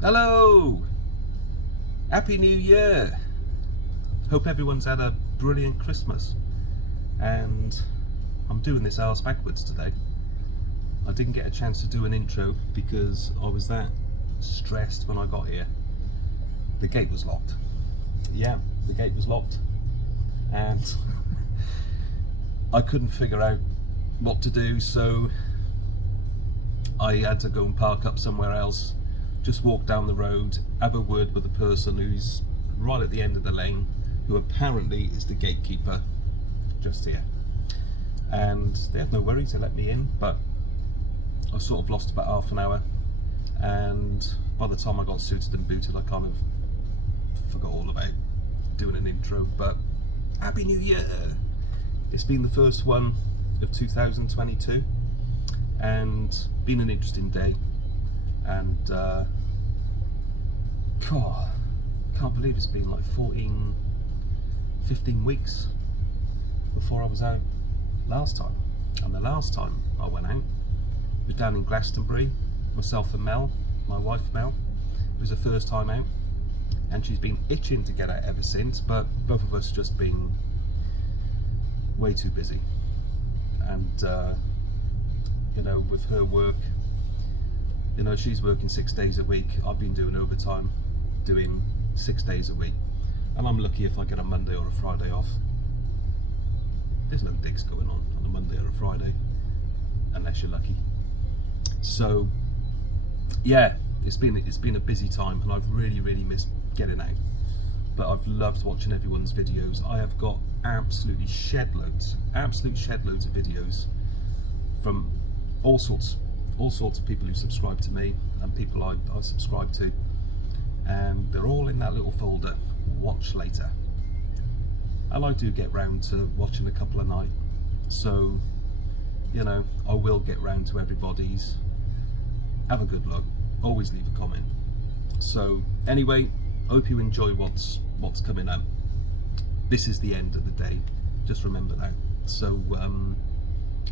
Hello! Happy New Year! Hope everyone's had a brilliant Christmas. And I'm doing this arse backwards today. I didn't get a chance to do an intro because I was that stressed when I got here. The gate was locked. Yeah, the gate was locked. And I couldn't figure out what to do, so I had to go and park up somewhere else. Just walk down the road, have a word with the person who's right at the end of the lane, who apparently is the gatekeeper just here. And they had no worry to let me in, but I sort of lost about half an hour, and by the time I got suited and booted, I kind of forgot all about doing an intro. But Happy New Year! It's been the first one of 2022 and been an interesting day. And can't believe it's been like 15 weeks before I was out last time. And the last time I went out was down in Glastonbury, myself and Mel, my wife Mel. It was the first time out, and she's been itching to get out ever since, but both of us just been way too busy. And you know, with her work, you know, she's working 6 days a week. I've been doing overtime, doing 6 days a week. And I'm lucky if I get a Monday or a Friday off. There's no digs going on a Monday or a Friday, unless you're lucky. So, yeah, it's been a busy time, and I've really missed getting out. But I've loved watching everyone's videos. I have got absolute shed loads of videos from all sorts of people who subscribe to me and people I subscribe to, and they're all in that little folder, watch later. And I do get round to watching a couple a night, so you know, I will get round to everybody's. Have a good look, always leave a comment. So anyway, hope you enjoy what's coming up. This is the end of the day, just remember that. So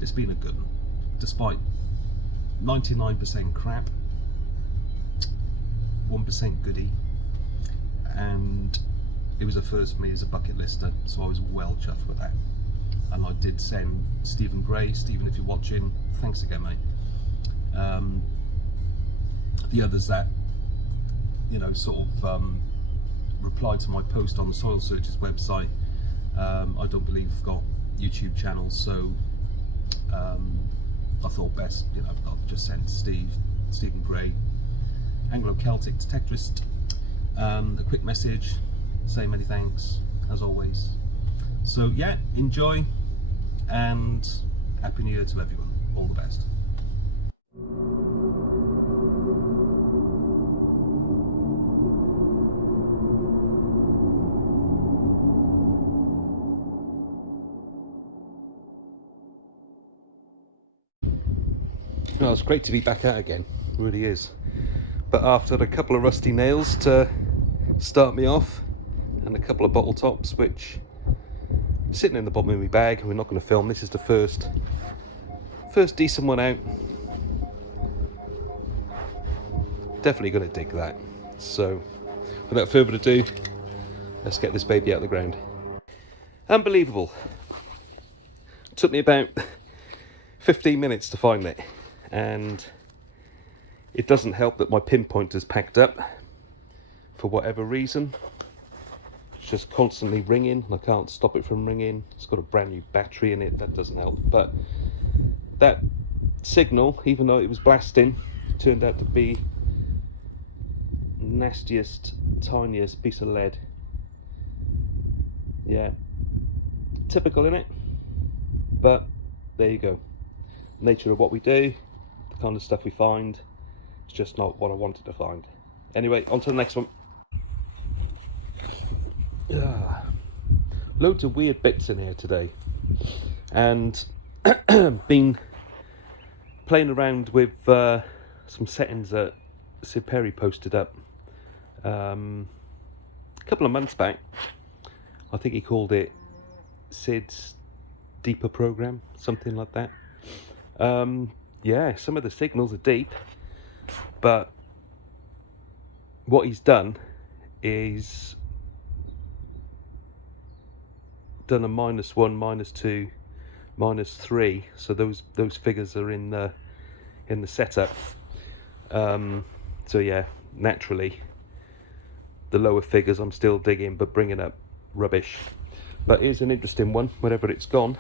it's been a good one, despite 99% crap, 1% goodie, and it was a first for me as a bucket lister, so I was well chuffed with that. And I did send Stephen Gray, Stephen, if you're watching, thanks again, mate. The others that, you know, sort of replied to my post on the Soil Searchers website, I don't believe have got YouTube channels, so I thought best, you know, I'll just send Stephen Gray, Anglo-Celtic detectorist, a quick message, say many thanks, as always. So yeah, enjoy, and Happy New Year to everyone. All the best. Well, it's great to be back out again, it really is. But after a couple of rusty nails to start me off, and a couple of bottle tops which are sitting in the bottom of my bag, we're not going to film. This is the first decent one out. Definitely going to dig that. So without further ado, let's get this baby out of the ground. Unbelievable. Took me about 15 minutes to find it, and it doesn't help that my pinpointer's packed up for whatever reason. It's just constantly ringing, and I can't stop it from ringing. It's got a brand new battery in it, that doesn't help. But that signal, even though it was blasting, turned out to be nastiest, tiniest piece of lead. Yeah, typical, innit? But there you go. Nature of what we do, the kind of stuff we find, it's just not what I wanted to find. Anyway, on to the next one. Loads of weird bits in here today, and been playing around with some settings that Sid Perry posted up a couple of months back. I think he called it Sid's Deeper Program, something like that. Yeah, some of the signals are deep, but what he's done is done a -1, -2, -3, so those figures are in the setup. So yeah, naturally the lower figures I'm still digging, but bringing up rubbish. But here's an interesting one, wherever it's gone.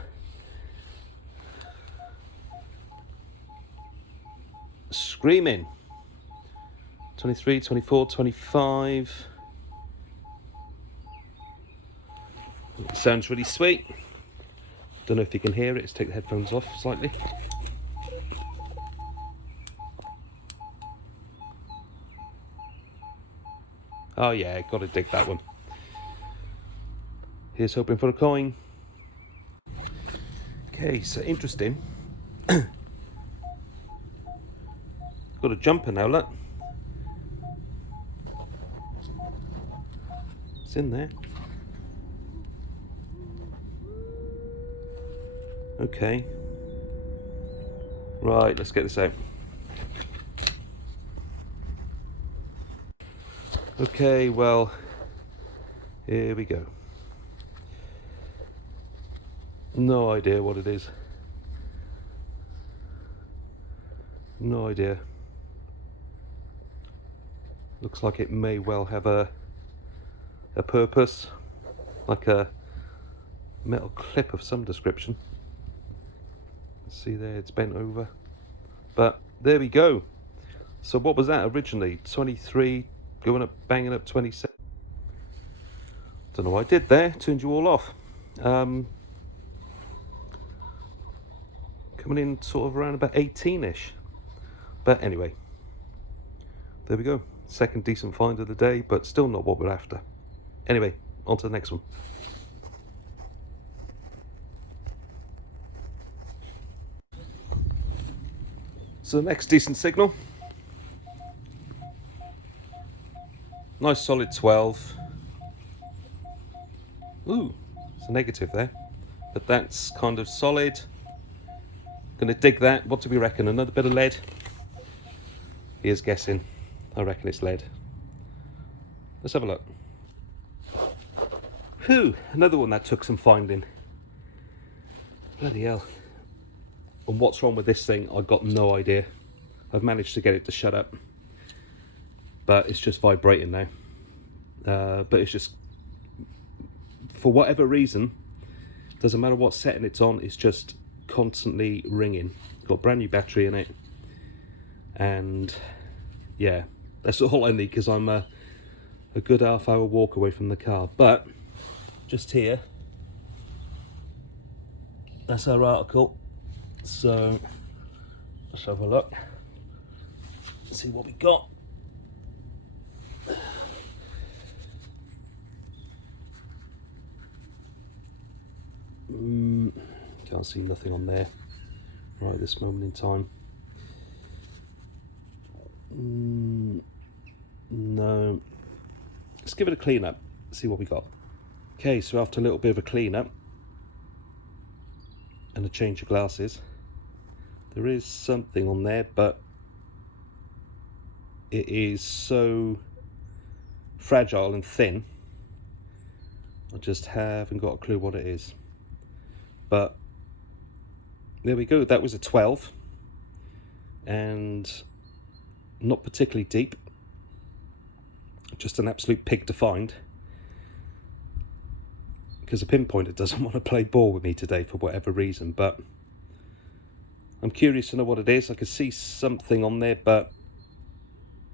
Screaming. 23, 24, 25. It sounds really sweet. Don't know if you can hear it. Let's take the headphones off slightly. Oh yeah, gotta dig that one. Here's hoping for a coin. Okay, so interesting. Got a jumper now, look. It's in there. Okay. Right, let's get this out. Okay, well, here we go. No idea what it is. No idea. Looks like it may well have a purpose, like a metal clip of some description. See there, it's bent over. But there we go. So what was that originally? 23 going up, banging up 27. Don't know what I did there, turned you all off. Coming in sort of around about 18ish. But anyway, there we go. Second decent find of the day, but still not what we're after. Anyway, on to the next one. So next decent signal. Nice solid 12. Ooh, it's a negative there. But that's kind of solid. Gonna dig that. What do we reckon? Another bit of lead? Here's guessing. I reckon it's lead. Let's have a look. Whew, another one that took some finding. Bloody hell. And what's wrong with this thing, I've got no idea. I've managed to get it to shut up. But it's just vibrating now. But it's just, for whatever reason, doesn't matter what setting it's on, it's just constantly ringing. Got a brand new battery in it. And yeah, that's all I need, because I'm a good half-hour walk away from the car. But just here, that's our article. So let's have a look, see what we got. Can't see nothing on there right at this moment in time. No. Let's give it a clean up, see what we got. Okay, so after a little bit of a clean up and a change of glasses, there is something on there, but it is so fragile and thin, I just haven't got a clue what it is. But there we go, that was a 12, and not particularly deep, just an absolute pig to find, because a pinpointer doesn't want to play ball with me today for whatever reason. But I'm curious to know what it is. I can see something on there, but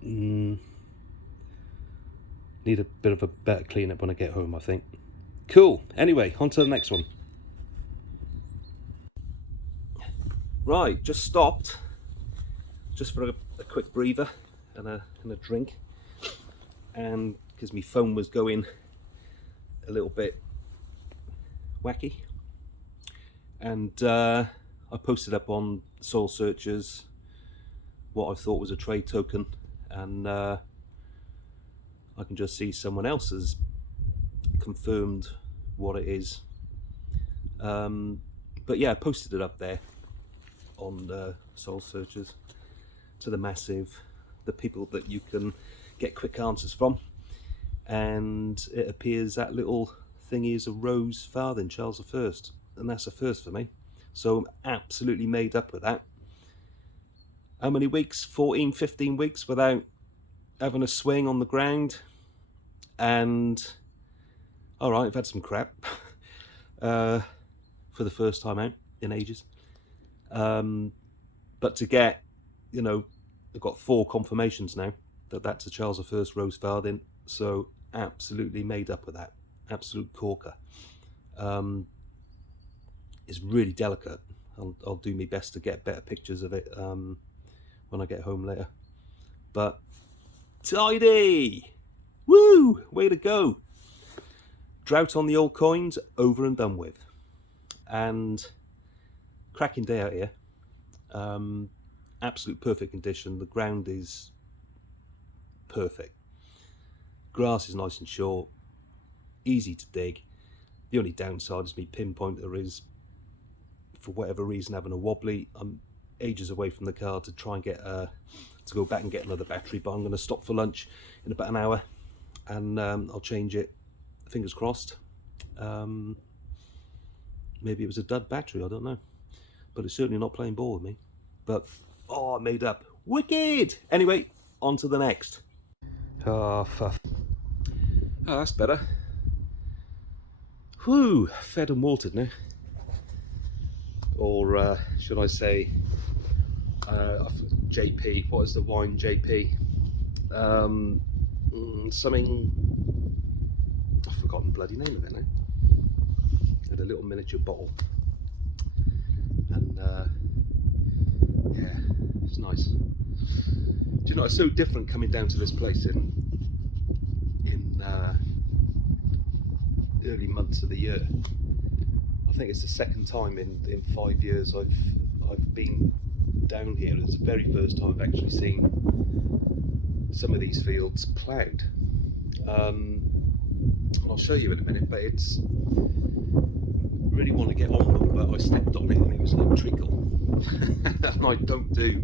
need a bit of a better cleanup when I get home, I think. Cool. Anyway, on to the next one. Right, just stopped, just for a quick breather and a drink, and because my phone was going a little bit wacky, and I posted up on Soul Searchers what I thought was a trade token, and I can just see someone else has confirmed what it is. But yeah, I posted it up there on Soul Searchers to the massive the people that you can get quick answers from, and it appears that little thingy is a rose farthing, Charles I, and that's a first for me. So I'm absolutely made up with that. How many weeks? 14, 15 weeks without having a swing on the ground, and alright, I've had some crap for the first time out in ages, but to get, you know, I've got 4 confirmations now that that's a Charles I rose farthing, so absolutely made up with that. Absolute corker. It's really delicate. I'll do my best to get better pictures of it when I get home later. But tidy! Woo! Way to go! Drought on the old coins over and done with, and cracking day out here. Absolute perfect condition. The ground is perfect. Grass is nice and short, easy to dig. The only downside is my pinpointer is, for whatever reason, having a wobbly. I'm ages away from the car to try and get to go back and get another battery, but I'm going to stop for lunch in about an hour, and I'll change it. Fingers crossed. Maybe it was a dud battery, I don't know, but it's certainly not playing ball with me. But oh, I made up. Wicked! Anyway, on to the next. Oh, fuff. Oh, that's better. Whew, fed and watered now. Or should I say, JP, what is the wine, JP? Something, I've forgotten the bloody name of it now. Had a little miniature bottle. And yeah, it's nice. Do you know, it's so different coming down to this place in early months of the year. I think it's the second time in 5 years I've been down here. It's the very first time I've actually seen some of these fields ploughed. I'll show you in a minute, but it's really want to get on them, but I stepped on it and it was like treacle. And I don't do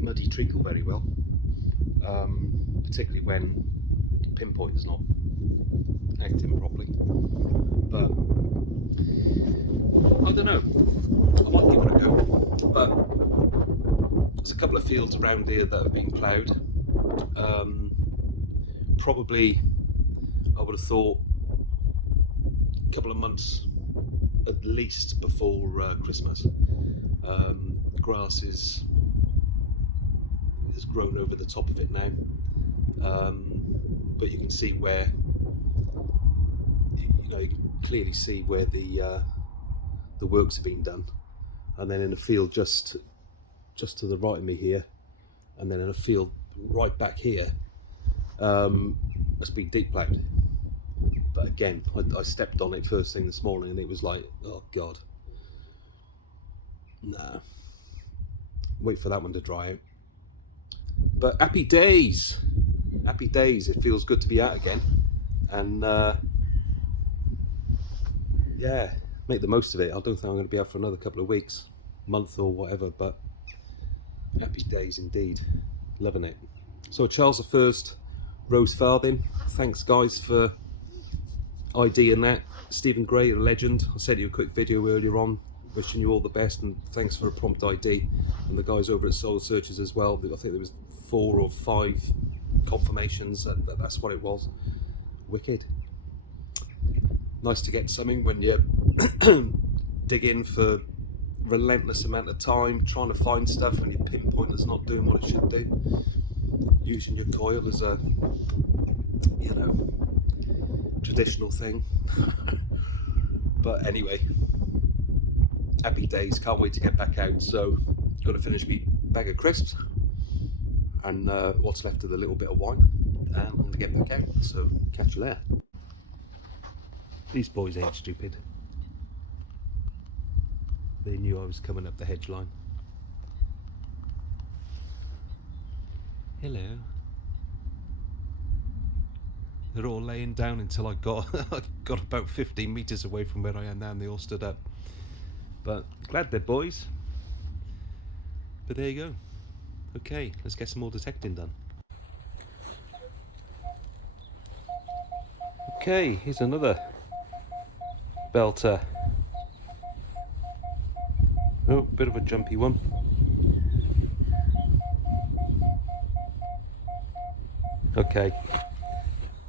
muddy treacle very well, particularly when pinpoint is not acting properly. But I don't know, I might give it a go. But there's a couple of fields around here that have been ploughed. Probably, I would have thought, a couple of months at least before Christmas. Grass has grown over the top of it now, but you can see where, you know, you can clearly see where the works have been done, and then in a field just to the right of me here, and then in a field right back here, it's been deep ploughed. But again, I stepped on it first thing this morning and it was like, oh god, nah, wait for that one to dry out. But happy days, it feels good to be out again, and yeah, make the most of it. I don't think I'm going to be out for another couple of weeks, month or whatever, but happy days indeed, loving it. So Charles I rose farthing, thanks guys for ID and that. Stephen Gray, a legend. I sent you a quick video earlier on wishing you all the best, and thanks for a prompt ID, and the guys over at Soul Searchers as well. I think there was 4 or 5 confirmations that's what it was. Wicked. Nice to get something when you dig in for relentless amount of time trying to find stuff and your pinpointer's not doing what it should do. Using your coil as a, you know, traditional thing. But anyway, happy days, can't wait to get back out. So got to finish my bag of crisps and what's left of the little bit of wine, and I'm going to get back out, so catch you there. These boys ain't stupid. They knew I was coming up the hedge line. Hello. They're all laying down until I got about 15 metres away from where I am now, and they all stood up. But glad they're boys. But there you go. Okay, let's get some more detecting done. Okay, here's another belter. Oh, bit of a jumpy one. Okay,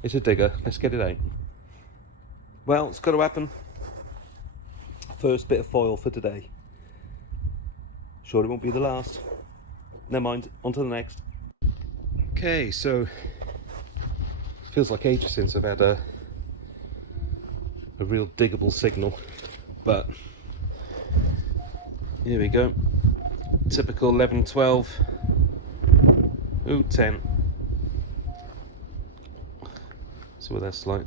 it's a digger. Let's get it out. Well, it's got to happen. First bit of foil for today. Sure it won't be the last. Never mind, on to the next. Okay, so feels like ages since I've had a real diggable signal, but here we go. Typical 11, 12, ooh, 10. See what that's like.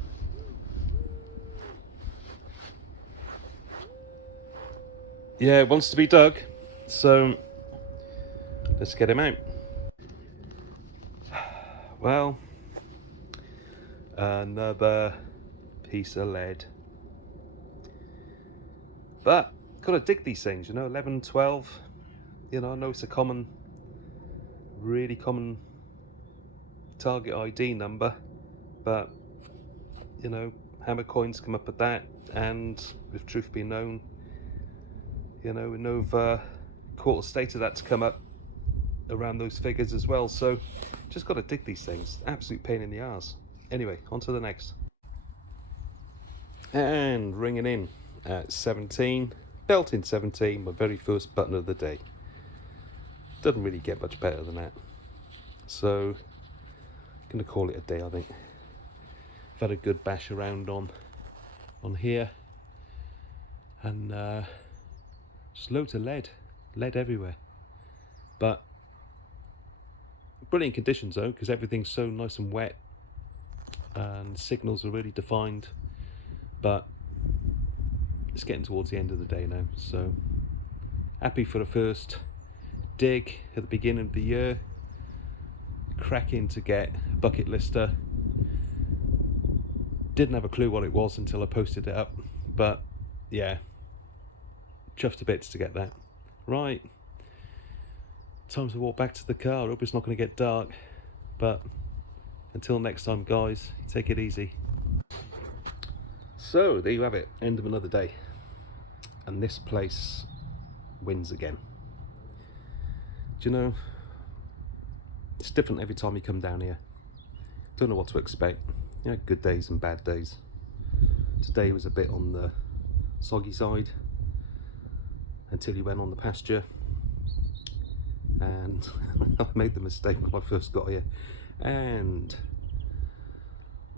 Yeah, it wants to be dug, so let's get him out. Well, another piece of lead. But gotta dig these things, you know, 11, 12. You know, I know it's a common, really common target ID number, but you know, hammer coins come up at that, and if truth be known, you know, we know of quarter state of that to come up around those figures as well. So just got to dig these things. Absolute pain in the arse. Anyway, on to the next. And ringing in at 17, belting 17, my very first button of the day. Doesn't really get much better than that. So gonna call it a day, I think. I've had a good bash around on here, and just loads of lead everywhere. But brilliant conditions though, because everything's so nice and wet and signals are really defined. But it's getting towards the end of the day now, so happy for the first dig at the beginning of the year. Cracking to get Bucketlister. Didn't have a clue what it was until I posted it up, but yeah, chuffed to bits to get that. Right, time to walk back to the car. Hope it's not going to get dark, but until next time guys, take it easy. So there you have it, end of another day, and this place wins again. Do you know, it's different every time you come down here. Don't know what to expect. You know, good days and bad days. Today was a bit on the soggy side until you went on the pasture, and I made the mistake when I first got here, and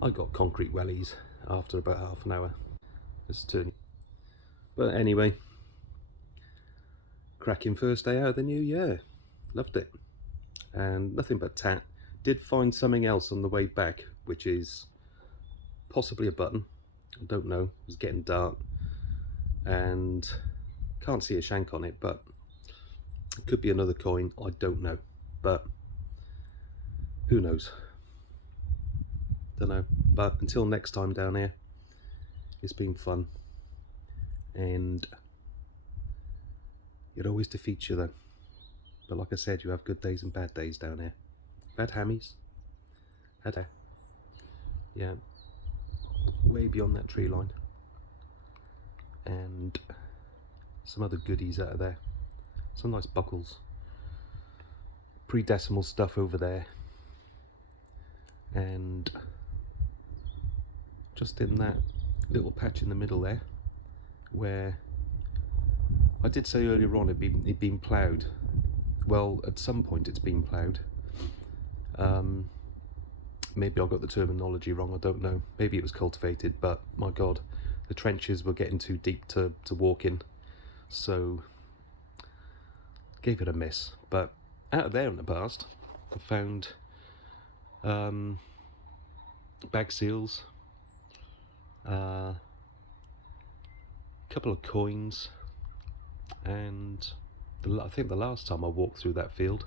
I got concrete wellies after about half an hour. Just turning. But anyway, cracking first day out of the new year. Loved it, and nothing but tat. Did find something else on the way back, which is possibly a button. I don't know, it was getting dark and can't see a shank on it, but it could be another coin, I don't know, but who knows, don't know. But until next time down here, it's been fun, and it always defeats you though. But like I said, you have good days and bad days down here. Bad hammies, had a, yeah, way beyond that tree line, and some other goodies out of there. Some nice buckles, pre-decimal stuff over there, and just in that little patch in the middle there, where I did say earlier on it'd been ploughed. Well, at some point it's been ploughed. Maybe I got the terminology wrong, I don't know. Maybe it was cultivated, but my God, the trenches were getting too deep to walk in, so gave it a miss. But out of there in the past, I found bag seals, a couple of coins, and I think the last time I walked through that field,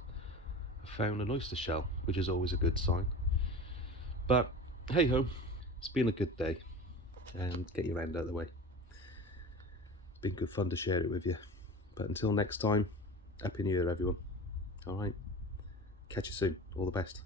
I found an oyster shell, which is always a good sign. But hey ho, it's been a good day, and get your hand out of the way. It's been good fun to share it with you. But until next time, Happy New Year everyone. Alright. Catch you soon. All the best.